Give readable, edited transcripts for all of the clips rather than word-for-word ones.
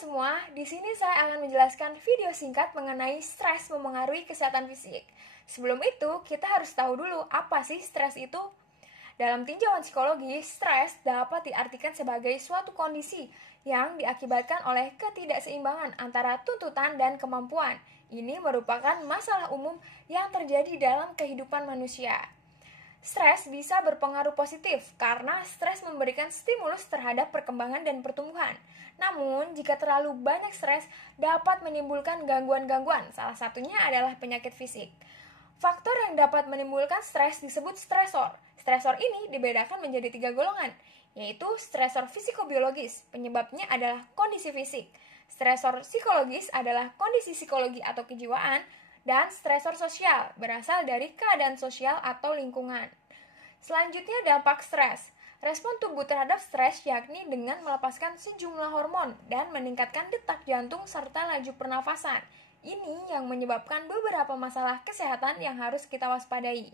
semua, di sini saya akan menjelaskan video singkat mengenai stres memengaruhi kesehatan fisik. Sebelum itu, kita harus tahu dulu apa sih stres itu. Dalam tinjauan psikologi, stres dapat diartikan sebagai suatu kondisi yang diakibatkan oleh ketidakseimbangan antara tuntutan dan kemampuan. Ini merupakan masalah umum yang terjadi dalam kehidupan manusia. Stres bisa berpengaruh positif karena stres memberikan stimulus terhadap perkembangan dan pertumbuhan. Namun, jika terlalu banyak stres dapat menimbulkan gangguan-gangguan, salah satunya adalah penyakit fisik. Faktor yang dapat menimbulkan stres disebut stresor. Stresor ini dibedakan menjadi 3 golongan, yaitu stresor fisikobiologis, penyebabnya adalah kondisi fisik. Stresor psikologis adalah kondisi psikologi atau kejiwaan, dan stresor sosial berasal dari keadaan sosial atau lingkungan. Selanjutnya dampak stres. Respon tubuh terhadap stres yakni dengan melepaskan sejumlah hormon dan meningkatkan detak jantung serta laju pernafasan. Ini yang menyebabkan beberapa masalah kesehatan yang harus kita waspadai.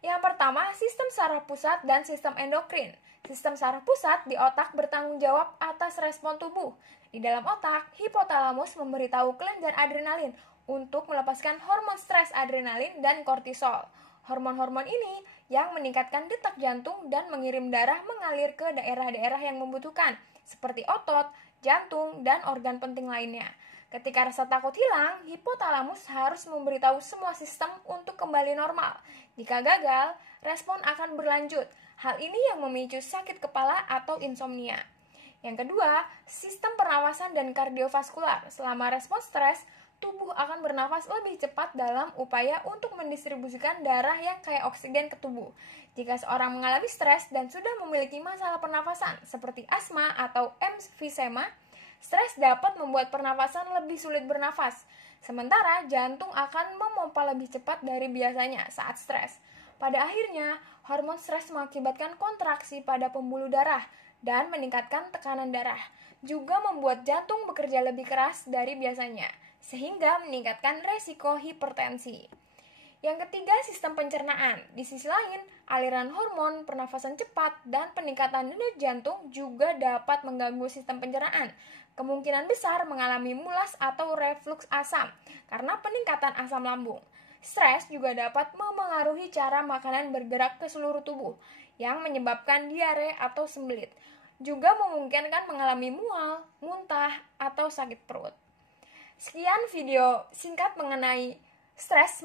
Yang pertama, sistem saraf pusat dan sistem endokrin. Sistem saraf pusat di otak bertanggung jawab atas respon tubuh. Di dalam otak, hipotalamus memberitahu kelenjar adrenalin untuk melepaskan hormon stres adrenalin dan kortisol. Hormon-hormon ini yang meningkatkan detak jantung dan mengirim darah mengalir ke daerah-daerah yang membutuhkan, seperti otot, jantung, dan organ penting lainnya. Ketika rasa takut hilang, hipotalamus harus memberitahu semua sistem untuk kembali normal. Jika gagal, respon akan berlanjut. Hal ini yang memicu sakit kepala atau insomnia. Yang kedua, sistem pernafasan dan kardiovaskular. Selama respon stres, tubuh akan bernafas lebih cepat dalam upaya untuk mendistribusikan darah yang kaya oksigen ke tubuh. Jika seorang mengalami stres dan sudah memiliki masalah pernafasan seperti asma atau emfisema, stres dapat membuat pernafasan lebih sulit bernafas. Sementara jantung akan memompa lebih cepat dari biasanya saat stres. Pada akhirnya, hormon stres mengakibatkan kontraksi pada pembuluh darah dan meningkatkan tekanan darah. Juga membuat jantung bekerja lebih keras dari biasanya, sehingga meningkatkan resiko hipertensi. Yang ketiga, sistem pencernaan. Di sisi lain, aliran hormon, pernafasan cepat, dan peningkatan denyut jantung juga dapat mengganggu sistem pencernaan. Kemungkinan besar mengalami mulas atau refluks asam karena peningkatan asam lambung. Stres juga dapat memengaruhi cara makanan bergerak ke seluruh tubuh, yang menyebabkan diare atau sembelit. Juga memungkinkan mengalami mual, muntah, atau sakit perut. Sekian video singkat mengenai stres.